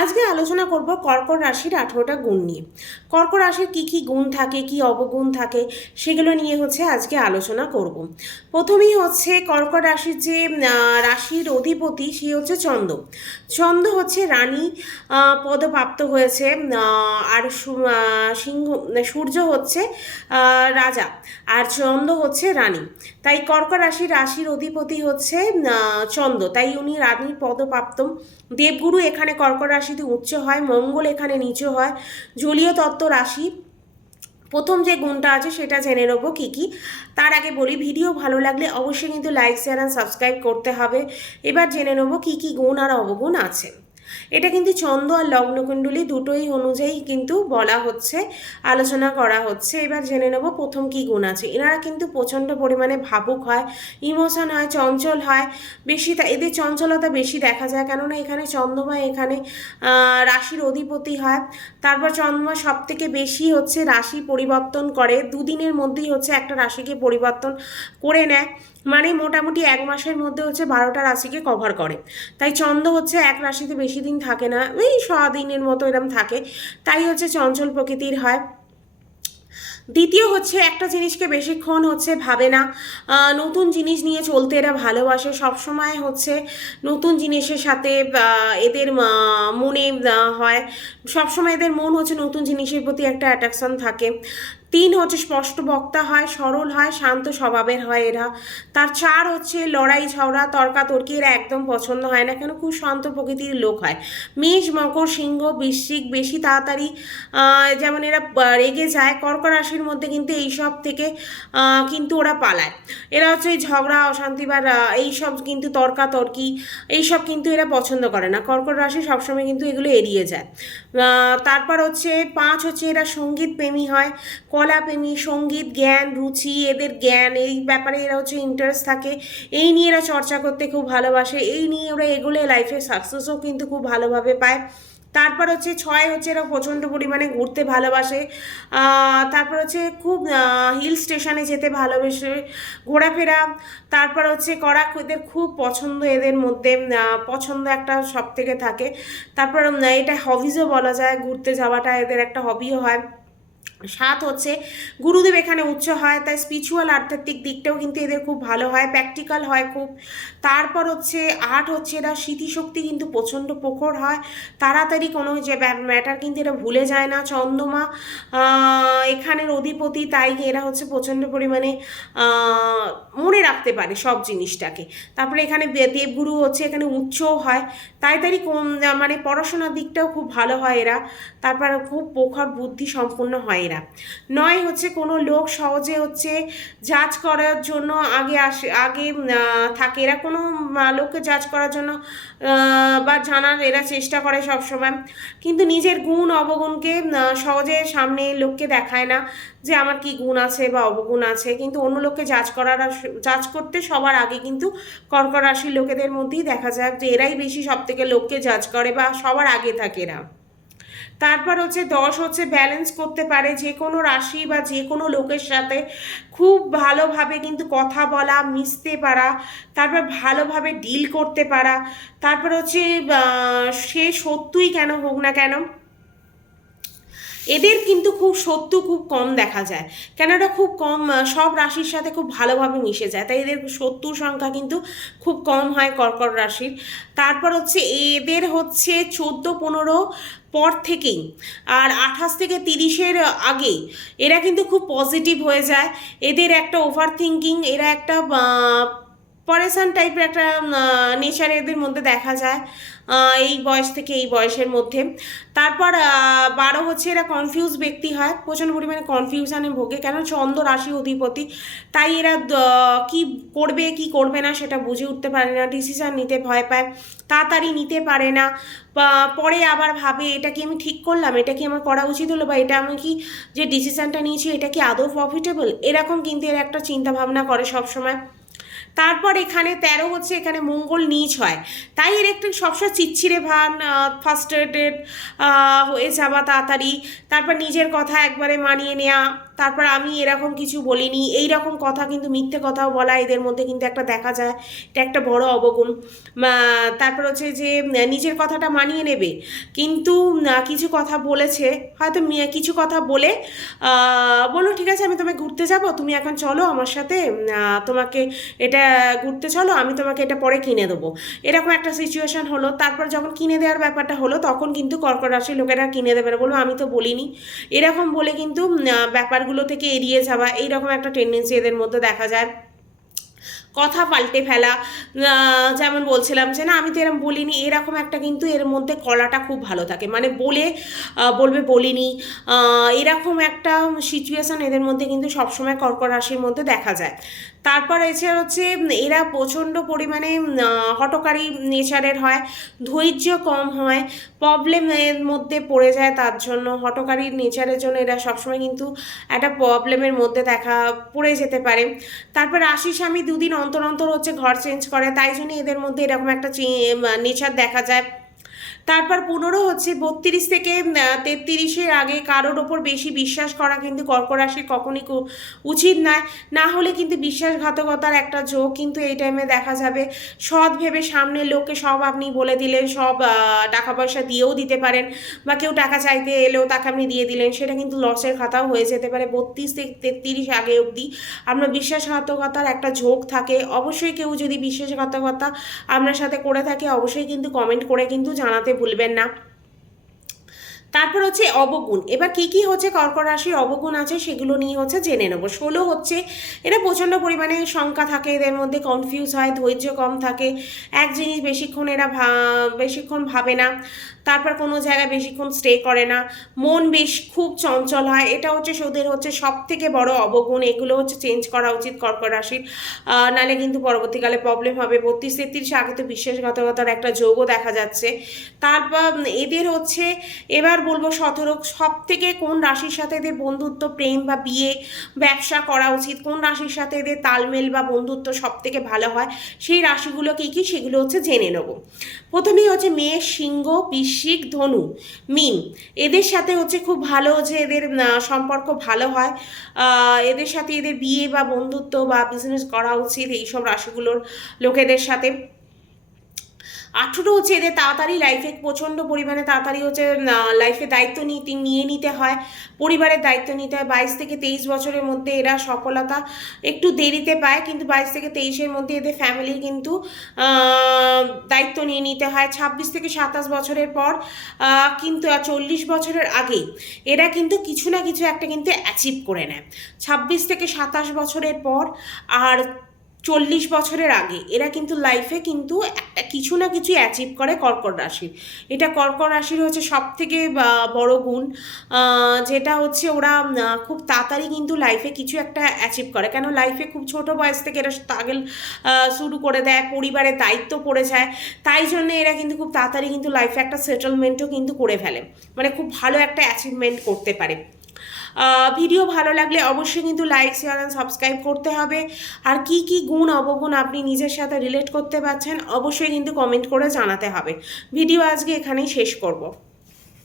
আজকে আলোচনা করব কর্কট রাশির আঠেরোটা গুণ নিয়ে। কর্কট রাশির কী কী গুণ থাকে, কী অবগুণ থাকে, সেগুলো নিয়ে হচ্ছে আজকে আলোচনা করব। প্রথমেই হচ্ছে কর্কট রাশির যে রাশির অধিপতি সে হচ্ছে চন্দ্র। চন্দ্র হচ্ছে রানী পদপ্রাপ্ত হয়েছে আর সিংহ সূর্য হচ্ছে রাজা, আর চন্দ্র হচ্ছে রানী। তাই কর্কট রাশির রাশির অধিপতি হচ্ছে চন্দ্র। তাই উনি রানীর পদপ্রাপ্ত। দেবগুরু এখানে কর্কট রাশিতে উচ্চ হয়, মঙ্গল এখানে নিচু হয়। জলীয় তত্ত্ব রাশি, প্রথম যে গুণটা আছে সেটা জেনে নেব কী কী। তার আগে বলি, ভিডিও ভালো লাগলে অবশ্যই কিন্তু লাইক, শেয়ার অ্যান্ড সাবস্ক্রাইব করতে হবে। এবার জেনে নেব কী কী গুণ আর অবগুণ আছে। এটা কিন্তু ছন্দ আর লগ্নকুণ্ডলী দুটোই অনুযায়ী কিন্তু বলা হচ্ছে, আলোচনা করা হচ্ছে। এবার জেনে নেব প্রথম কি গুণ আছে। এনারা কিন্তু প্রচণ্ড পরিমাণে ভাবুক হয়, ইমোশন হয়, চঞ্চল হয়, বেশি এদের চঞ্চলতা বেশি দেখা যায়। কেননা এখানে চন্দ্রমা এখানে রাশির অধিপতি হয়। তারপর চন্দ্রমা সব থেকে বেশি হচ্ছে রাশি পরিবর্তন করে। দুদিনের মধ্যেই হচ্ছে একটা রাশিকে পরিবর্তন করে নেয়। মানে মোটামুটি এক মাসের মধ্যে হচ্ছে বারোটা রাশিকে কভার করে। তাই চন্দ্র হচ্ছে এক রাশিতে বেশি দিন থাকে না এই ছ দিনের মতো এরম থাকে। তাই হচ্ছে চঞ্চল প্রকৃতির হয়। দ্বিতীয় হচ্ছে একটা জিনিসকে বেশিক্ষণ হচ্ছে ভাবে না। নতুন জিনিস নিয়ে চলতে এরা ভালোবাসে। সবসময় হচ্ছে নতুন জিনিসের সাথে এদের মনে হয়। সবসময় এদের মন হচ্ছে নতুন জিনিসের প্রতি একটা অ্যাট্রাকশন থাকে। তিন হচ্ছে স্পষ্ট বক্তা হয়, সরল হয়, শান্ত স্বভাবের হয় এরা। তার চার হচ্ছে লড়াই, ঝগড়া তর্কাতর্কি এরা একদম পছন্দ হয় না কেন, খুব শান্ত প্রকৃতির লোক হয়। মেষ, মকর, সিংহ, বৃশ্চিক, বেশি তাড়াতাড়ি যেমন এরা রেগে যায় কর্কট রাশির মধ্যে কিন্তু এইসব থেকে কিন্তু ওরা পালায়। এরা হচ্ছে এই ঝগড়া, অশান্তি বা এইসব কিন্তু তর্কাতর্কি, এইসব কিন্তু এরা পছন্দ করে না। কর্কট রাশি সবসময় কিন্তু এগুলো এড়িয়ে যায়। তারপর হচ্ছে পাঁচ হচ্ছে এরা সংগীত প্রেমী হয় কলা প্রেমী সংগীত, জ্ঞান, রুচি, এদের জ্ঞান, এই ব্যাপারে এরা হচ্ছে ইন্টারেস্ট থাকে। এই নিয়ে এরা চর্চা করতে খুব ভালোবাসে। এই নিয়ে ওরা এগুলো লাইফে সাকসেসও কিন্তু খুব ভালোভাবে পায়। তারপর হচ্ছে ছয় হচ্ছে এরা প্রচণ্ড পরিমাণে ঘুরতে ভালোবাসে। তারপর হচ্ছে খুব হিল স্টেশনে যেতে ভালোবেসে। ঘোরাফেরা, তারপর হচ্ছে করা এদের খুব পছন্দ এদের মধ্যে। পছন্দ একটা সব থেকে। থাকে তারপর এটা হবিজও বলা যায়। ঘুরতে যাওয়াটা এদের একটা হবিও হয়। সাত হচ্ছে, গুরুদেব এখানে উচ্চ হয়, তাই স্পিরিচুয়াল আধ্যাত্মিক দিকটাও কিন্তু এদের খুব ভালো হয় প্র্যাকটিক্যাল হয় খুব। তারপর হচ্ছে আট হচ্ছে এরা স্মৃতিশক্তি কিন্তু প্রচণ্ড প্রখর হয়, তাড়াতাড়ি কোনো যে ম্যাটার কিন্তু এরা ভুলে যায় না। চন্দ্রমা এখানের অধিপতি, তাই এরা হচ্ছে প্রচণ্ড পরিমাণে মনে রাখতে পারে সব জিনিসটাকে। তারপরে এখানে দেবগুরু হচ্ছে এখানে উচ্চও হয়, তাই তারই মানে পড়াশোনার দিকটাও খুব ভালো হয় এরা। তারপর খুব প্রখর বুদ্ধি সম্পন্ন হয় এরা। নয় হচ্ছে কোনো লোক সহজে হচ্ছে জাজ করার জন্য আগে আসে, আগে থাকে। এরা কোনো লোককে জাজ করার জন্য বা জানার, এরা চেষ্টা করে সবসময়। কিন্তু নিজের গুণ, অবগুণকে সহজে সামনে লোককে দেখায় না যে আমার কি গুণ আছে বা অবগুণ আছে। কিন্তু অন্য লোককে জাজ করার জাজ করতে সবার আগে কিন্তু কর্কট রাশির লোকেদের মধ্যেই দেখা যায় যে এরাই বেশি সব থেকে লোককে জাজ করে বা সবার আগে থাকে এরা। তারপর হচ্ছে দশ হচ্ছে ব্যালেন্স করতে পারে, যে কোনো রাশি বা যে কোনো লোকের সাথে খুব ভালোভাবে কিন্তু কথা বলা, মিশতে পারা, তারপর ভালোভাবে ডিল করতে পারা, তারপর হচ্ছে সে সত্যই কেন হোক না কেন, এদের কিন্তু খুব সত্য খুব কম দেখা যায়। কেন এটা খুব কম সব রাশির সাথে খুব ভালোভাবে মিশে যায়। তাই এদের শত্রুর সংখ্যা কিন্তু খুব কম হয় কর্কট রাশির। তারপর হচ্ছে এদের হচ্ছে চোদ্দ, পনেরো পর থেকেই আর আঠাশ থেকে তিরিশের আগে এরা কিন্তু খুব পজিটিভ হয়ে যায়। এদের একটা ওভার থিঙ্কিং এরা একটা পরেশান টাইপের একটা নেচার এদের মধ্যে দেখা যায় এই বয়স থেকে এই বয়সের মধ্যে। তারপর বারো হচ্ছে এরা কনফিউজ ব্যক্তি হয়, প্রচণ্ড পরিমাণে কনফিউশনে ভোগে। কেন? চন্দ্র রাশি অধিপতি। তাই এরা কি করবে কি করবে না সেটা বুঝে উঠতে পারে না ডিসিশান নিতে ভয় পায়, তাড়াতাড়ি নিতে পারে না। পরে আবার ভাবে, এটা কি আমি ঠিক করলাম? এটা কি আমার করা উচিত হলো? বা, এটা আমি কি যে ডিসিশনটা নিয়েছি, এটা কি আদৌ প্রফিটেবল এরকম কিন্তু এর একটা চিন্তা ভাবনা করে সবসময়। তারপর এখানে তেরো হচ্ছে এখানে মঙ্গল নিচ হয়। তাই এর একটু সবসময় চিচ্ছিরে ভান ফার্স্ট ফার্স্টেডেড হয়ে যাওয়া তাড়াতাড়ি। তারপর নিজের কথা একবারে মানিয়ে নেওয়া তারপর আমি এরকম কিছু বলিনি এই রকম কথা কিন্তু মিথ্যে কথাও বলা এদের মধ্যে কিন্তু একটা দেখা যায় এটা একটা বড় অবগুণ। তারপর হচ্ছে যে নিজের কথাটা মানিয়ে নেবে কিন্তু কিছু কথা বলেছে হয়তো কিছু কথা বলে বলল ঠিক আছে আমি তোমায় ঘুরতে যাব তুমি এখন চলো আমার সাথে তোমাকে এটা ঘুরতে চলো আমি তোমাকে এটা পরে কিনে দেবো। এরকম একটা সিচুয়েশন হলো তারপর যখন কিনে দেওয়ার ব্যাপারটা হলো তখন কিন্তু কর্কট রাশির লোকেরা কিনে দেবে না আমি তো বলিনি। এরকম বলে কিন্তু আহ, ব্যাপারগুলো থেকে এড়িয়ে যাওয়া এইরকম একটা টেন্ডেন্সি এদের মধ্যে দেখা যায়। কথা পাল্টে ফেলা যেমন বলছিলাম যে না, আমি তো এরকম বলিনি, এরকম একটা কিন্তু এর মধ্যে কলাটা খুব ভালো থাকে। মানে বলে বলবে বলিনি এরকম একটা সিচুয়েশান এদের মধ্যে কিন্তু সবসময় কর্কট রাশির মধ্যে দেখা যায়। তারপর এসে হচ্ছে, এরা প্রচণ্ড পরিমাণে হটকারী নেচারের হয়, ধৈর্য কম হয় প্রবলেম এর মধ্যে পড়ে যায় তার জন্য, হটকারী নেচারের জন্য এরা সবসময় কিন্তু একটা প্রবলেমের মধ্যে দেখা, পড়ে যেতে পারে। তারপর রাশি স্বামী দুদিন অন্তর অন্তর হচ্ছে ঘর চেঞ্জ করে, তাই জন্য এদের মধ্যে এরকম একটা নেচার দেখা যায়। তারপর পনেরো হচ্ছে, বত্রিশ থেকে তেত্রিশের আগে কারোর ওপর বেশি বিশ্বাস করা কিন্তু কর্কট রাশির কখনই উচিত নয়। না হলে কিন্তু বিশ্বাসঘাতকতার একটা যোগ কিন্তু এই টাইমে দেখা যাবে। সৎ ভেবে সামনের লোককে সব আপনি বলে দিলেন, সব টাকা পয়সা দিয়েও দিতে পারেন বা কেউ টাকা চাইতে এলেও তাকে আপনি দিয়ে দিলেন, সেটা কিন্তু লসের খাতাও হয়ে যেতে পারে। বত্রিশ থেকে তেত্রিশ আগে অবধি আমরা বিশ্বাসঘাতকতার একটা ঝোঁক থাকে। অবশ্যই কেউ যদি বিশ্বাসঘাতকতা আপনার সাথে করে থাকে, অবশ্যই কিন্তু কমেন্ট করে কিন্তু জানাতে ভুলবেন না। তারপর হচ্ছে অবগুণ। এবার কি কি হচ্ছে? কর্কট রাশির অবগুণ আছে, সেগুলো নিয়ে হচ্ছে জেনে নেব। ষোলো হচ্ছে, এরা প্রচণ্ড পরিমাণে শঙ্কা থাকে, এদের মধ্যে কনফিউজ হয়, ধৈর্য কম থাকে। এক জিনিস বেশিক্ষণ এরা ভা- বেশিক্ষণ ভাবে না। তারপর কোনো জায়গায় বেশিক্ষণ স্টে করে না। মন বেশ খুব চঞ্চল হয়। এটা হচ্ছে ওদের হচ্ছে সব থেকে বড় অবগুণ। এগুলো হচ্ছে চেঞ্জ করা উচিত কর্কট রাশির। নাহলে কিন্তু পরবর্তীকালে প্রবলেম হবে। বত্রিশ তেত্রিশ আগে তো বিশ্বাসঘাতকতার একটা যোগও দেখা যাচ্ছে। তারপর, এদের হচ্ছে, এবার বলব সতেরো সব থেকে কোন রাশির সাথে এদের বন্ধুত্ব, প্রেম বা বিয়ে, ব্যবসা করা উচিত? কোন রাশির সাথে এদের তালমেল বা বন্ধুত্ব সব থেকে ভালো হয়? সেই রাশিগুলো কী কী? সেগুলো হচ্ছে জেনে নেব। প্রথমেই হচ্ছে মেয়ে সিংহ, বৃশ্চিক, ধনু, মিন। এদের সাথে হচ্ছে খুব ভালো যে এদের সম্পর্ক ভালো হয়। এদের সাথে এদের বিয়ে বা বন্ধুত্ব বা বিজনেস করা উচিত, এইসব রাশিগুলোর লোকেদের সাথে। আঠেরো হচ্ছে এদের তাড়াতাড়ি লাইফে প্রচণ্ড পরিমাণে তাড়াতাড়ি হচ্ছে লাইফে দায়িত্ব নিতে নিয়ে নিতে হয়। পরিবারের দায়িত্ব নিতে হয়। বাইশ থেকে তেইশ বছরের মধ্যে এরা সফলতা একটু দেরিতে পায়, কিন্তু বাইশ থেকে তেইশের মধ্যে এদের ফ্যামিলির কিন্তু দায়িত্ব নিয়ে নিতে হয়। ছাব্বিশ থেকে সাতাশ বছরের পর কিন্তু চল্লিশ বছরের আগে এরা কিন্তু কিছু না কিছু একটা কিন্তু অ্যাচিভ করে নেয়। ছাব্বিশ থেকে সাতাশ বছরের পর, আর চল্লিশ বছরের আগে। এরা কিন্তু লাইফে কিন্তু একটা কিছু না কিছু অ্যাচিভ করে কর্কট রাশির। এটা কর্কট রাশির হচ্ছে সব থেকে বড় গুণ যেটা হচ্ছে ওরা খুব তাড়াতাড়ি কিন্তু লাইফে কিছু একটা অ্যাচিভ করে। কেন লাইফে খুব ছোট বয়স থেকে এরা স্ট্রাগল শুরু করে দেয় পরিবারের দায়িত্ব পড়ে যায়। তাই জন্য এরা কিন্তু খুব তাড়াতাড়ি কিন্তু লাইফে একটা সেটেলমেন্টও কিন্তু করে ফেলে। মানে খুব ভালো একটা অ্যাচিভমেন্ট করতে পারে। ভিডিও ভালো লাগলে অবশ্যই কিন্তু লাইক শেয়ার অ্যান্ড সাবস্ক্রাইব করতে হবে। আর কি কি গুণ, অবগুণ আপনি নিজের সাথে রিলেট করতে পারছেন, অবশ্যই কিন্তু কমেন্ট করে জানাতে হবে। ভিডিও আজকে এখানেই শেষ করব।